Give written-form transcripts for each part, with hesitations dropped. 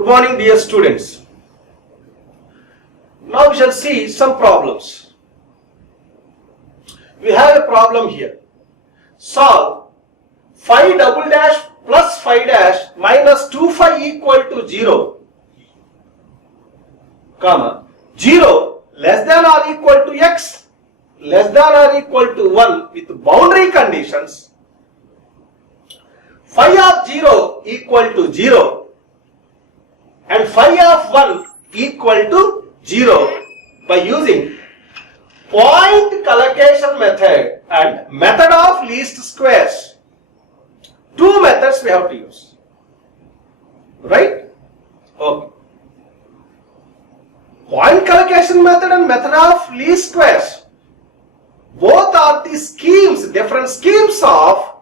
Good morning, dear students. Now we shall see some problems. We have a problem here. Solve phi double dash plus phi dash minus 2 phi equal to 0, comma 0 less than or equal to x less than or equal to 1 with boundary conditions, phi of 0 equal to 0 and phi of 1 equal to 0 by using point collocation method and method of least squares. Two methods we have to use, right? Okay. Point collocation method and method of least squares, both are the schemes, different schemes of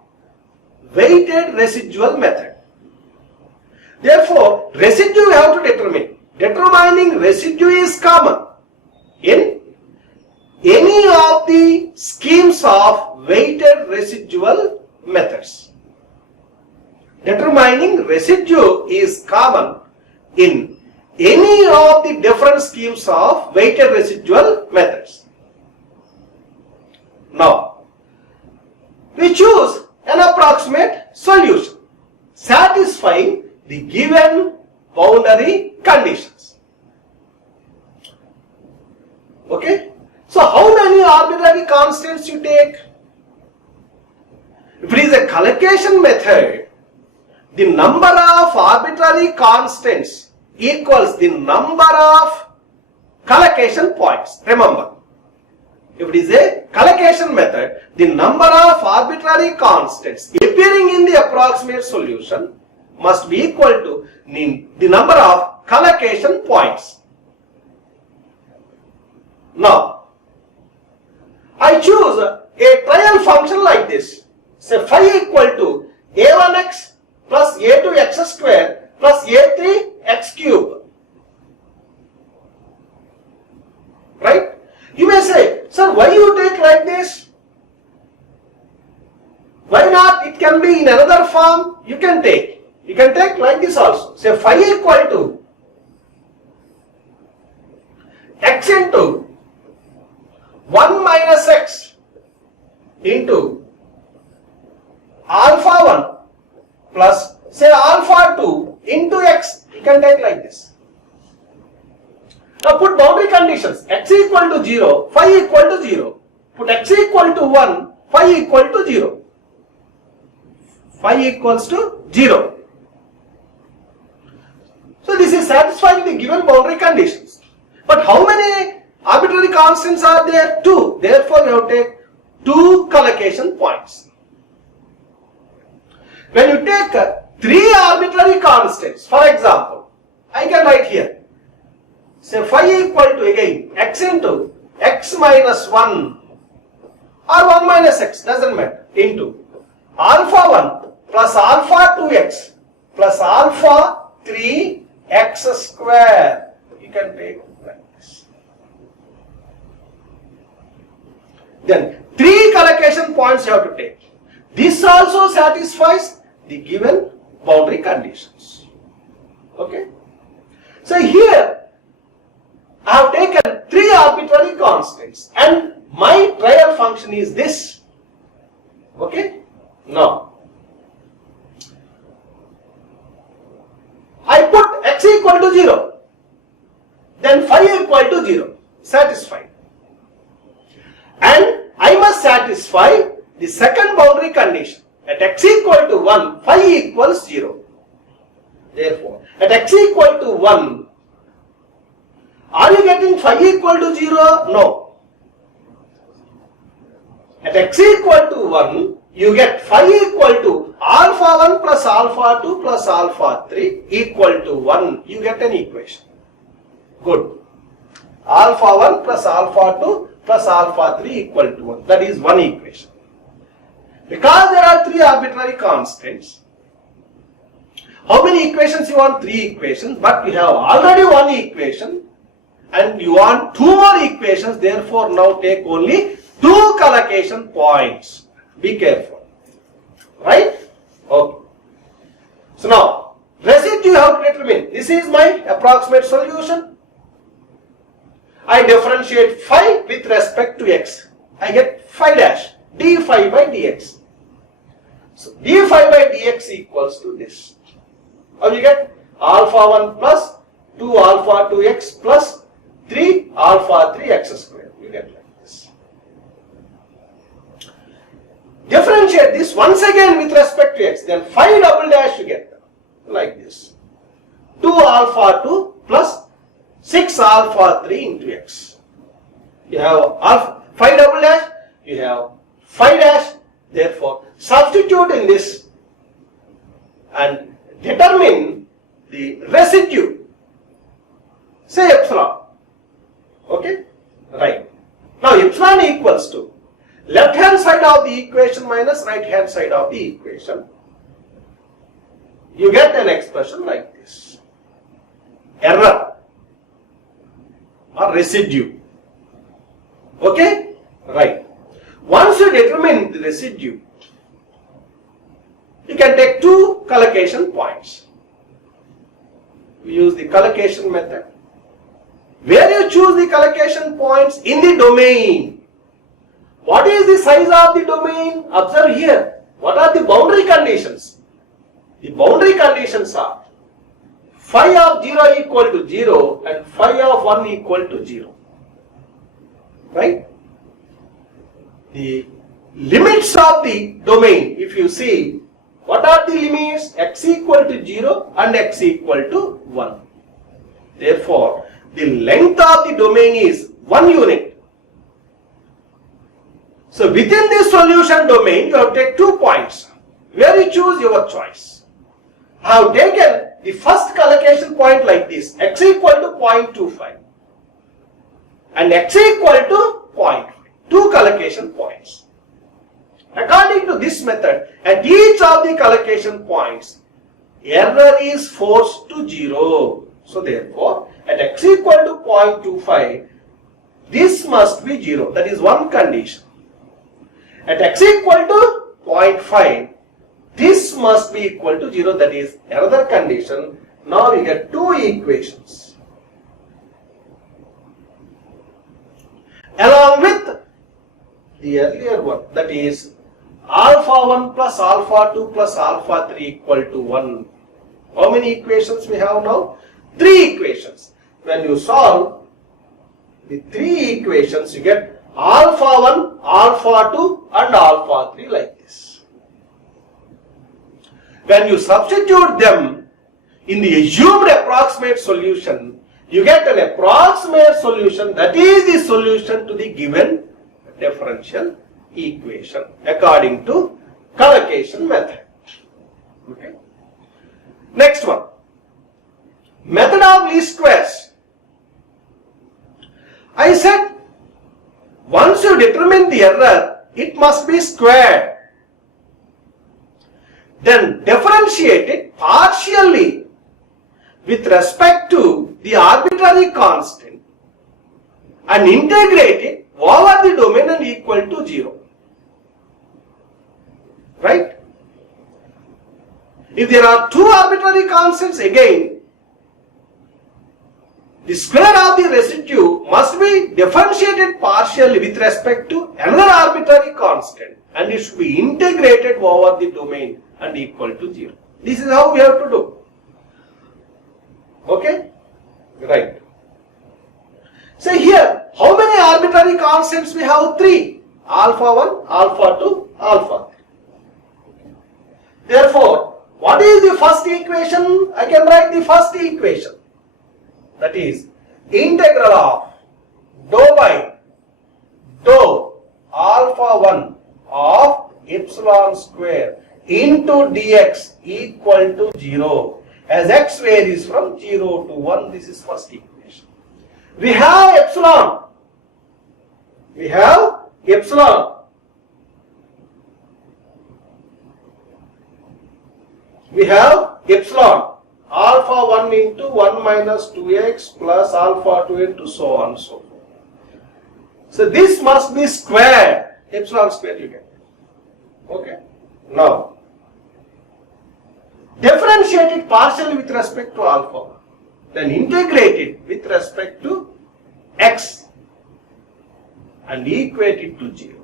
weighted residual method. Therefore, residue we have to determine. Determining residue is common in any of the schemes of weighted residual methods. Determining residue is common in any of the different schemes of weighted residual methods. Now, we choose an approximate solution satisfying the given boundary conditions. Okay? So, how many arbitrary constants you take? If it is a collocation method, the number of arbitrary constants equals the number of collocation points. Remember, if it is a collocation method, the number of arbitrary constants appearing in the approximate solution must be equal to the number of collocation points. Now, I choose a trial function like this. Say phi equal to a1x plus a2x square plus a3x cube. Right? You may say, sir, why you take like this? Why not? It can be in another form. You can take. You can take like this also. Say phi equal to x into 1 minus x into alpha 1 plus say alpha 2 into x. You can take like this. Now put boundary conditions. X equal to 0, phi equal to 0. Put x equal to 1, phi equal to 0. Phi equals to 0. So this is satisfying the given boundary conditions. But how many arbitrary constants are there? 2. Therefore, we have to take 2 collocation points. When you take 3 arbitrary constants, for example, I can write here, say phi equal to again x into x minus 1 or 1 minus x, doesn't matter, into alpha 1 plus alpha 2x plus alpha 3x square. You can take like this. Then 3 collocation points you have to take. This also satisfies the given boundary conditions. Okay. So here I have taken 3 arbitrary constants and my trial function is this. Okay. Now I put x equal to 0, then phi equal to 0, satisfied. And I must satisfy the second boundary condition. At x equal to 1, phi equals 0. Therefore, at x equal to 1, are you getting phi equal to 0? No. At x equal to 1, you get phi equal to alpha 1 plus alpha 2 plus alpha 3 equal to 1. You get an equation. Good. Alpha 1 plus alpha 2 plus alpha 3 equal to 1. That is one equation. Because there are 3 arbitrary constants, how many equations you want? 3 equations, but we have already one equation and you want 2 more equations, therefore now take only 2 collocation points. Be careful. Right? Okay. So now Residue you have to determine. This is my approximate solution. I differentiate phi with respect to x. I get phi dash d phi by dx. So d phi by dx equals to this. How you get? Alpha 1 plus 2 alpha 2x plus 3 alpha 3x square. You get like this. Differentiate this once again with respect to x. Then phi double dash you get like this. 2 alpha 2 plus 6 alpha 3 into x. You have alpha phi double dash, you have phi dash. Therefore, substitute in this and determine the residue. Say epsilon. Okay? Right. Now, epsilon equals to left hand side of the equation minus right hand side of the equation. You get an expression like this. Error or residue. Okay? Right. Once you determine the residue, you can take two collocation points. We use the collocation method. Where you choose the collocation points in the domain. What is the size of the domain? Observe here. What are the boundary conditions? The boundary conditions are phi of 0 equal to 0 and phi of 1 equal to 0. Right? The limits of the domain, if you see, what are the limits? X equal to 0 and x equal to 1. Therefore, the length of the domain is 1 unit. So, within this solution domain, you have to take 2 points. Where you choose your choice. I have taken the first collocation point like this, x equal to 0.25 and x equal to 0.5. 2 collocation points. According to this method, at each of the collocation points, error is forced to 0. So therefore, at x equal to 0.25, this must be 0. That is one condition. At x equal to 0.5, this must be equal to 0. That is another condition. Now we get 2 equations. Along with the earlier one, that is alpha 1 plus alpha 2 plus alpha 3 equal to 1. How many equations we have now? 3 equations. When you solve the 3 equations, you get alpha 1, alpha 2 and alpha 3 like this. When you substitute them in the assumed approximate solution, you get an approximate solution that is the solution to the given differential equation according to collocation method. Okay. Next one. Method of least squares. I said once you determine the error, it must be squared. Then differentiate it partially with respect to the arbitrary constant and integrate it over the domain and equal to 0. Right? If there are 2 arbitrary constants, again, the square of the residue must be differentiated partially with respect to another arbitrary constant and it should be integrated over the domain and equal to 0. This is how we have to do. Okay? Right. So here, how many arbitrary constants we have? 3. Alpha 1, alpha 2, alpha 3. Therefore, what is the first equation? I can write the first equation. That is integral of dou by dou alpha 1 of epsilon square into dx equal to 0. As x varies from 0 to 1, this is first equation. We have epsilon. We have epsilon. We have epsilon. Alpha 1 into 1 minus 2x plus alpha 2 into so on and so forth. So this must be squared. Epsilon square you get. Okay. Now, differentiate it partially with respect to alpha 1, then integrate it with respect to x and equate it to 0.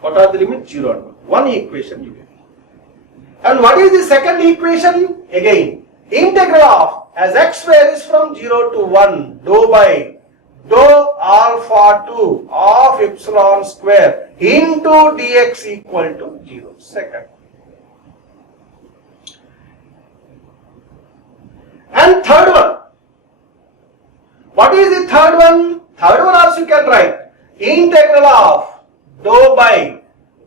What are the limits? 0 and 1. One equation you get. And what is the second equation? Again, integral of, as x varies from 0 to 1, dou by dou alpha 2 of epsilon square into dx equal to 0. Second. And third one. What is the third one? Third one also you can write. Integral of dou by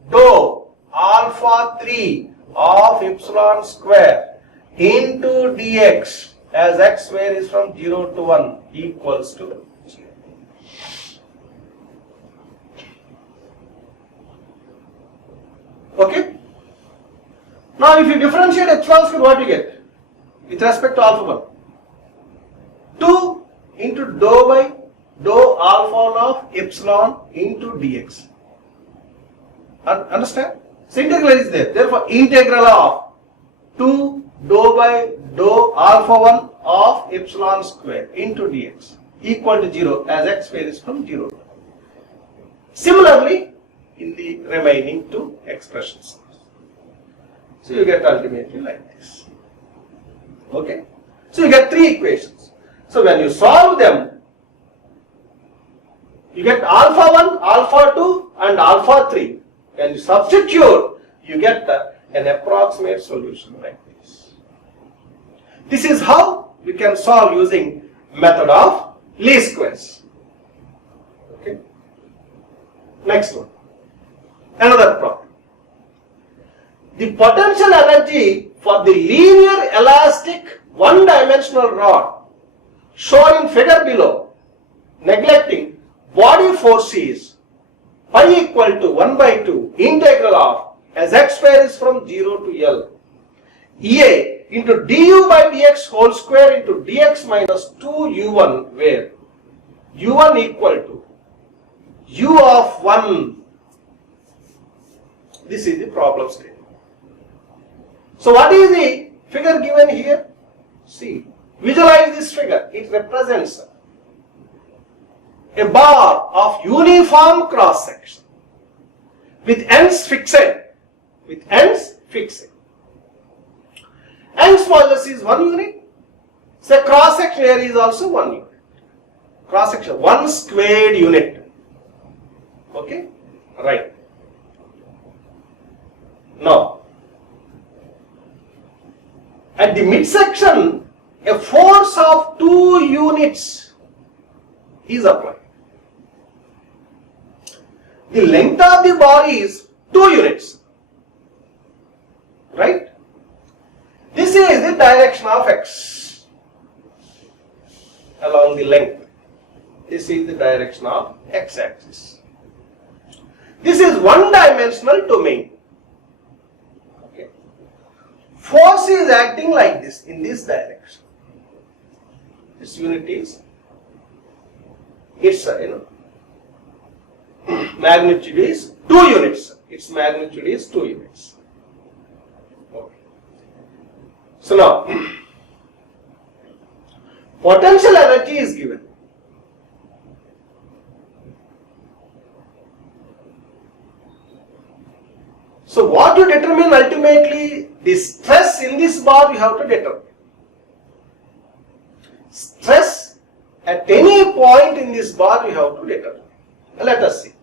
dou alpha 3 of epsilon square into dx as x varies from 0 to 1 equals to 0. Okay? Now if you differentiate epsilon square, what you get? With respect to alpha 1. 2 into dou by dou alpha 1 of epsilon into dx. Understand? So integral is there. Therefore, integral of 2 dou by dou alpha 1 of epsilon square into dx equal to 0 as x varies from 0 to 1. Similarly, in the remaining two expressions. So you get ultimately like this. Okay? So you get three equations. So when you solve them, you get alpha 1, alpha 2 and alpha 3. When you substitute, you get an approximate solution like this. This is how we can solve using method of least squares. Okay. Next one. Another problem. The potential energy for the linear elastic one-dimensional rod shown in figure below, neglecting body force is pi equal to 1 by 2 integral of as x varies from 0 to L EA into du by dx whole square into dx minus 2 u1 where u1 equal to u of 1. This is the problem statement. So what is the figure given here? See, visualize this figure. It represents a bar of uniform cross section with ends fixed. Ends modulus is 1 unit. So cross section area is also 1 unit. Cross section 1 squared unit. Okay, right. Now, at the midsection, a force of 2 units is applied. The length of the bar is 2 units. Right? This is the direction of x along the length. This is the direction of x-axis. This is one-dimensional domain. Okay. Force is acting like this, in this direction. This unit is, its magnitude is 2 units. Its magnitude is 2 units. Okay. So now, potential energy is given. So what you determine ultimately, the stress in this bar you have to determine. Stress at any point in this bar you have to determine. Let us see.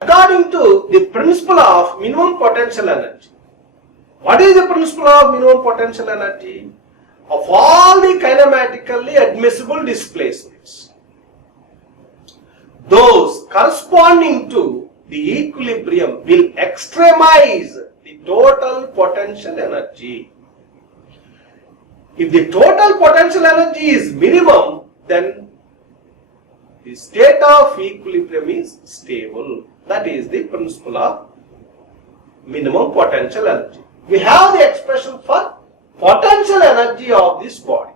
According to the principle of minimum potential energy, what is the principle of minimum potential energy? Of all the kinematically admissible displacements, those corresponding to the equilibrium will extremize the total potential energy. If the total potential energy is minimum, then the state of equilibrium is stable. That is the principle of minimum potential energy. We have the expression for potential energy of this body.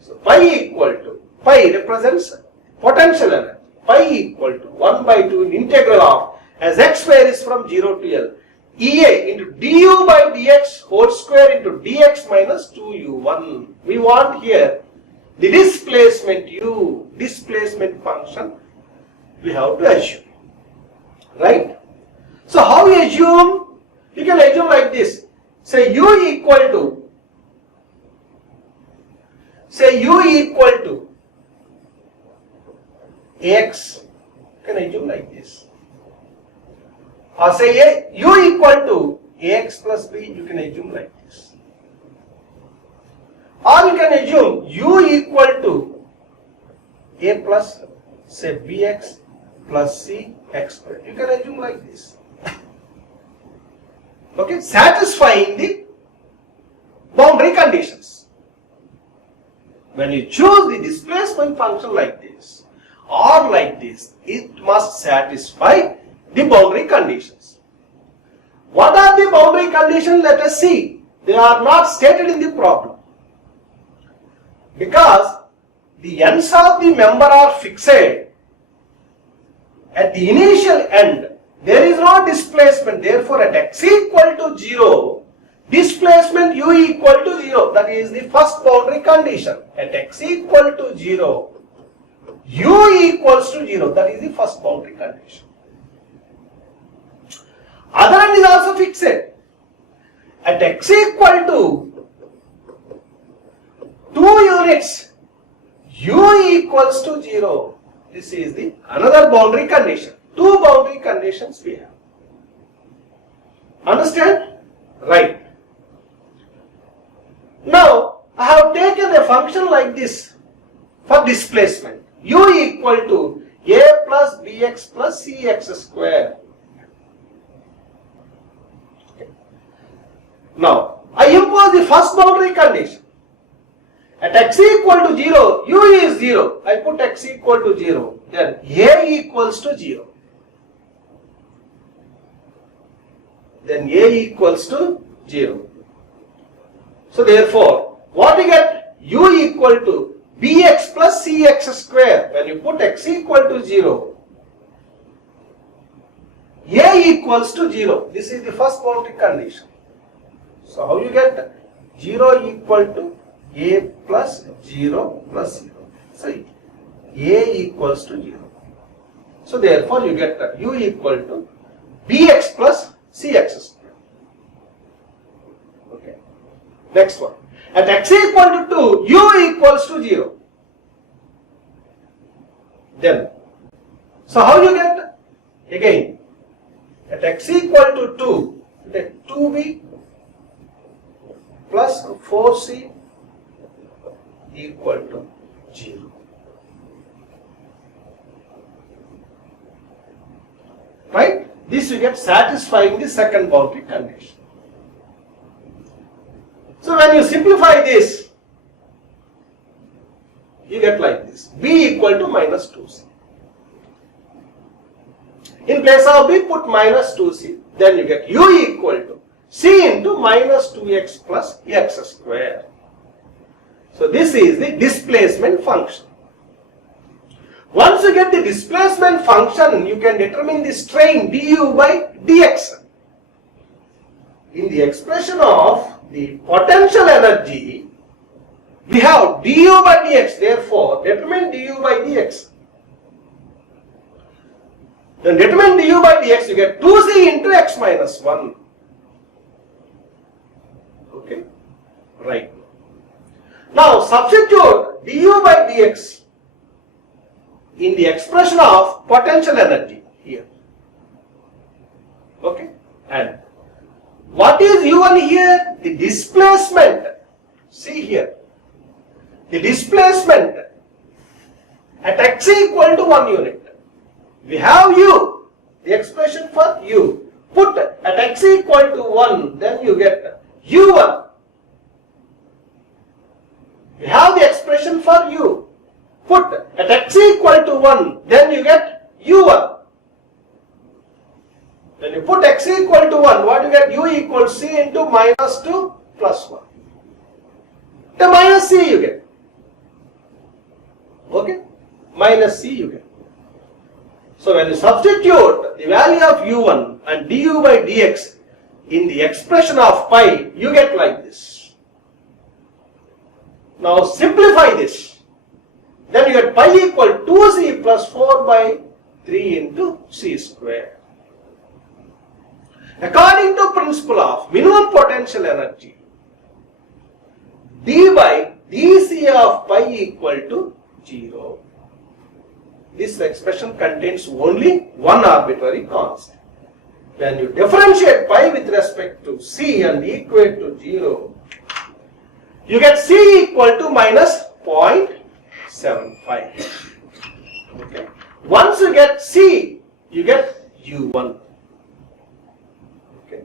So pi equal to, pi represents potential energy. Pi equal to 1 by 2 integral of as x varies from 0 to L EA into du by dx whole square into dx minus 2u1. We want here the displacement u, displacement function we have to assume. Right? So how we assume? You can assume like this. Say u equal to x. You can assume like this. Or say u equal to ax plus b, you can assume like this. Or you can assume u equal to a plus say bx plus c x squared. You can assume like this. Okay, satisfying the boundary conditions. When you choose the displacement function like this or like this, it must satisfy the boundary conditions. What are the boundary conditions? Let us see. They are not stated in the problem. Because the ends of the member are fixed at the initial end, there is no displacement. Therefore, at x equal to 0, displacement u equal to 0. That is the first boundary condition. At x equal to 0, u equals to 0. That is the first boundary condition. Other end is also fixed. At x equal to 2 units, u equals to 0. This is the another boundary condition. Two boundary conditions we have. Understand? Right. Now, I have taken a function like this for displacement. U equal to a plus bx plus cx square. Now, I impose the first boundary condition. At x equal to 0, u is 0. I put x equal to 0. Then a equals to 0. Then a equals to 0. So therefore, what you get? U equal to bx plus cx square. When you put x equal to 0, a equals to 0. This is the first boundary condition. So how you get 0 equal to a plus 0 plus 0. So a equals to 0. So therefore you get u equal to bx plus cx square. Okay. Next one. At x equal to 2, u equals to 0. Then, so how you get? Again, at x equal to 2, let 2b plus 4c equal to 0. Right? This you get satisfying the second boundary condition. So when you simplify this, you get like this. B equal to minus 2c. In place of B, put minus 2c. Then you get u equal to c into minus 2x plus x square. So this is the displacement function. Once you get the displacement function, you can determine the strain du by dx. In the expression of the potential energy, we have du by dx. Therefore, determine du by dx. Then determine du by dx, you get 2c into x minus 1. Okay? Right. Now, substitute du by dx in the expression of potential energy here. Okay? And what is u1 here? The displacement. See here. The displacement at x equal to 1 unit. We have u, the expression for u. Put at x equal to 1, then you get u1. We have the expression for u. Put at x equal to 1, then you get u1. When you put x equal to 1, what you get? U equals c into minus 2 plus 1. The minus c you get. Okay? Minus c you get. So when you substitute the value of u1 and du by dx, in the expression of pi, you get like this. Now simplify this. Then you get pi equal 2c plus 4 by 3 into c square. According to principle of minimum potential energy, d by dc of pi equal to 0. This expression contains only one arbitrary constant. When you differentiate pi with respect to c and equate to 0, you get c equal to minus 0.75. Okay. Once you get c, you get u1. Okay.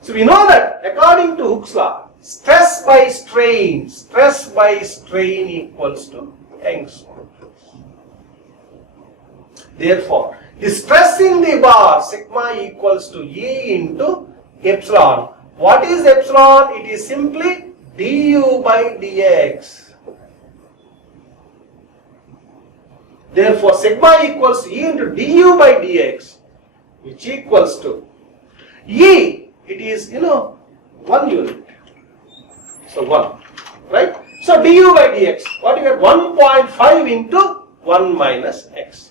So we know that according to Hooke's law, stress by strain equals to Young's modulus. Therefore, the stress in the bar sigma equals to E into epsilon. What is epsilon? It is simply du by dx. Therefore, sigma equals E into du by dx, which equals to E. It is 1 unit. So 1, right? So du by dx, what you get? 1.5 into 1 minus x.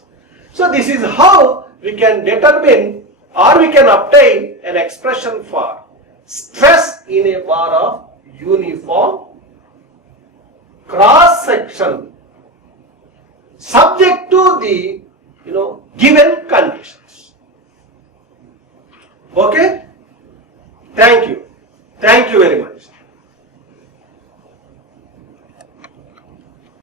So this is how we can determine or we can obtain an expression for stress in a bar of uniform cross section subject to the given conditions. Okay? Thank you very much.